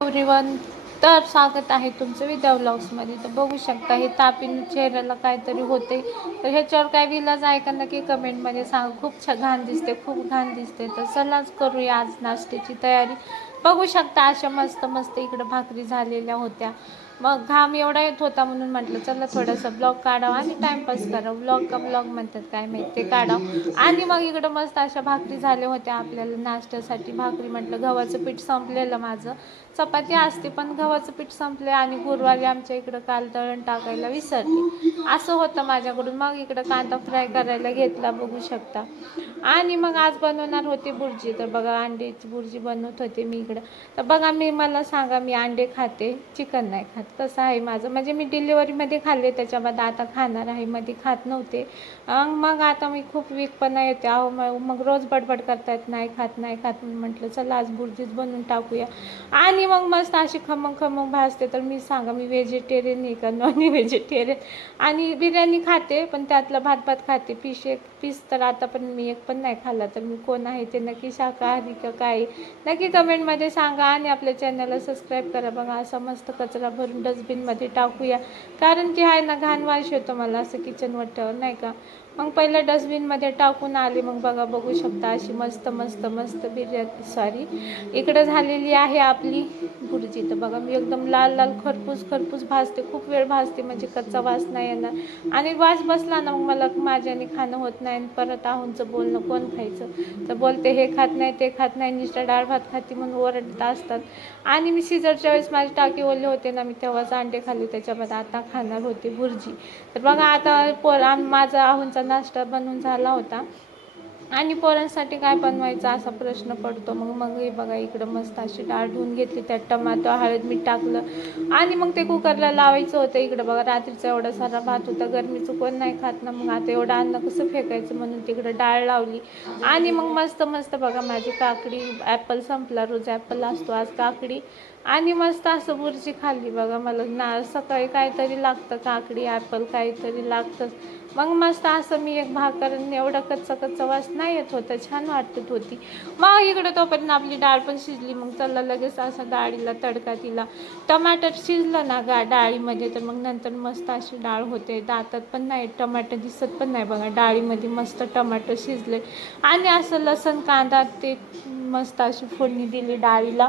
Everyone, तर स्वागत आहे तुमचं विद्या व्लॉग्समध्ये. तर बघू शकता हे तापीन चेहऱ्याला काहीतरी होते, तर ह्याच्यावर काय विलाज आहे का नक्की कमेंटमध्ये सांगा. खूप घाण दिसते, खूप घाण दिसते. तर चलाच करूया आज नाश्त्याची तयारी. बघू शकता अशा मस्त मस्त इकडं भाकरी झालेल्या होत्या. मग घाम एवढा येत होता म्हणून म्हटलं चला थोडासा ब्लॉग काढावा आणि टाइमपास करा. ब्लॉग का ब्लॉग म्हणतात काय माहिती, ते काढावं. आणि मग इकडं मस्त अशा भाकरी झाल्या होत्या आपल्याला नाश्त्यासाठी. भाकरी म्हटलं गव्हाचं पीठ संपलेलं माझं, चपाती असते पण गव्हाचं पीठ संपले आणि गुरुवारी आमच्या इकडं काल दळण टाकायला विसरले, असं होतं माझ्याकडून. मग इकडं कांदा फ्राय करायला घेतला, बघू शकता. आणि मग आज बनवणार होते बुर्जी. तर बघा अंड्याची बुर्जी बनवत होते मी इकडं. तर बघा मला सांगा, मी अंडे खाते, चिकन नाही खात. कसं आहे माझं, म्हणजे मी डिलिव्हरीमध्ये खाल्ले, त्याच्यामध्ये आता खाणार आहे, मध्ये खात नव्हते. मग आता मी खूप वीकपणा येते अहो. मग रोज बडबड करतायत नाही खात नाही खात, म्हणून म्हटलं चला आज बुर्जीच बनवून टाकूया. आणि मग मस्त अशी खमंग खमंग भाजते. तर मी सांगा, मी व्हेजिटेरियन आहे का नॉन व्हेजिटेरियन. आणि बिर्याणी खाते पण त्यातला भात भात खाते. एक पीस तर आता पण मी एक पण नाही खाल्ला. तर मी कोण आहे ते नक्की, शाकाहारी का काय, नक्की कमेंटमध्ये सांगा. आणि आपल्या चॅनलला सबस्क्राईब करा. बघा असा मस्त कचरा भरून डस्टबिनमध्ये टाकूया, कारण की आहे ना घाण वास येतो मला असं किचन वाट्यावर, नाही का. मग पहिलं डस्टबिनमध्ये टाकून आले. मग बघा बघू शकता अशी मस्त मस्त मस्त बिर्याणी इकडं झालेली आहे आपली बुर्जी. तर बघा मी एकदम लाल लाल खरपूस खरपूस भाजते, खूप वेळ भाजते, म्हणजे कच्चा वास नाही येणार. आणि वास बसला ना मग मला माझ्याने खाणं होत नाही. आणि परत आहूंचं बोलणं कोण खायचं. तर बोलते हे खात नाही ते खात नाही, नुसतं डाळ भात खाती म्हणून ओरडत असतात. आणि मी सिजरच्या वेळेस माझे टाके ओले होते ना, मी तेव्हाच अंडे खाल्ले, त्याच्यामध्ये आता खाणार होते बुर्जी. तर बघा आता माझा आहूंचा नाश्ता बनवून झाला होता आणि पोरांसाठी काय बनवायचं असा प्रश्न पडतो. मग हे बघा इकडं मस्त अशी डाळ धुवून घेतली, त्यात टमाटो हळद मीठ टाकलं आणि मग ते कुकरला लावायचं होतं. इकडं बघा रात्रीचा एवढा सारा भात होता, गरमीचं कोण नाही खात ना, मग आता एवढं अन्न कसं फेकायचं म्हणून तिकडं डाळ लावली. आणि मग मस्त मस्त बघा माझी काकडी, ॲपल संपला, रोज ॲपल असतो, आज काकडी. आणि मस्त असं बुर्जी खाल्ली. बघा मला सकाळी काहीतरी लागतं, काकडी ॲपल काहीतरी लागतंच. मग मस्त असं मी एक भाकर, एवढा कच्चा वास नाही येत होता, छान वाटत होती. मग इकडं तोपर्यंत आपली डाळ पण शिजली. मग त्याला लगेच असा डाळीला तडका दिला. टमाटर शिजलं ना डाळीमध्ये, तर मग नंतर मस्त अशी डाळ होते. दातात पण नाही, टमाटर दिसत पण नाही. बघा डाळीमध्ये मस्त टमाटर शिजले. आणि असं लसण कांदा ते मस्त अशी फोडणी दिली डाळीला.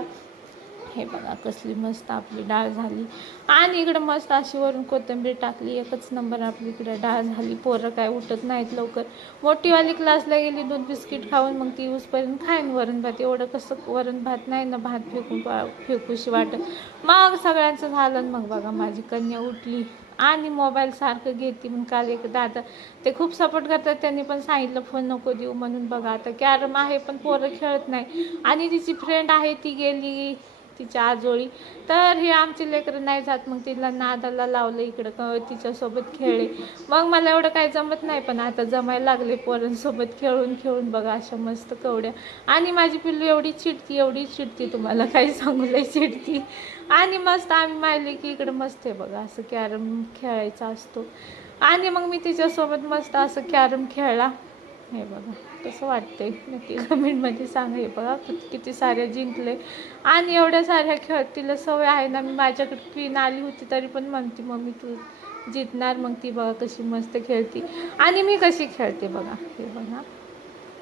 हे बघा कसली मस्त आपली डाळ झाली. आणि इकडं मस्त अशी वरून कोथिंबीर टाकली, एकच नंबर आपली इकडे डाळ झाली. पोरं काय उठत नाहीत लवकर. मोठीवाली क्लासला गेली, 2 बिस्किट खाऊन मग ती उसपर्यंत खाईन वरण भात. एवढं कसं वरण भात नाही ना, भात फेकूशी वाटत. मग सगळ्यांचं झालं. मग बघा माझी कन्या उठली आणि मोबाईल सारखं घेते. मग काल एक दादा ते खूप सपोर्ट करतात, त्यांनी पण सांगितलं फोन नको देऊ म्हणून. बघा आता कॅरम आहे पण पोरं खेळत नाही. आणि तिची फ्रेंड आहे ती गेली तिच्या आजोळी. तर हे आमची लेकरं नाही जात, मग तिला नादाला लावलं इकडं तिच्यासोबत खेळले. मग मला एवढं काही जमत नाही, पण आता जमायला लागले पोरांसोबत खेळून खेळून. बघा अशा मस्त कवड्या. आणि माझी पिल्लू एवढी चिडती तुम्हाला काही सांगू, लई चिडती. आणि मस्त आम्ही माहिले की इकडं मस्त आहे बघा असं कॅरम खेळायचा असतो. आणि मग मी तिच्यासोबत मस्त असं कॅरम खेळला. हे बघा कसं वाटतंय नक्की कमेंटमध्ये सांगा. हे बघा किती सारे जिंकले. आणि एवढ्या साऱ्या खेळ तिला सवय आहे ना. मी माझ्याकडे क्वीन आली होती तरी पण म्हणते मम्मी तू जिंकणार. मग ती बघा कशी मस्त खेळती आणि मी कशी खेळते बघा. हे बघा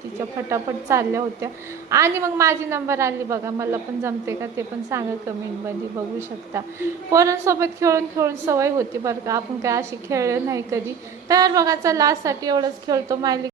तिच्या फटाफट चालल्या होत्या. आणि मग माझी नंबर आली. बघा मला पण जमते का ते पण सांगा कमेंटमध्ये. बघू शकता पोरांसोबत खेळून खेळून सवय होती बरं का. आपण काय अशी खेळले नाही कधी. तर बघा चला आजसाठी एवढंच खेळतो. मायली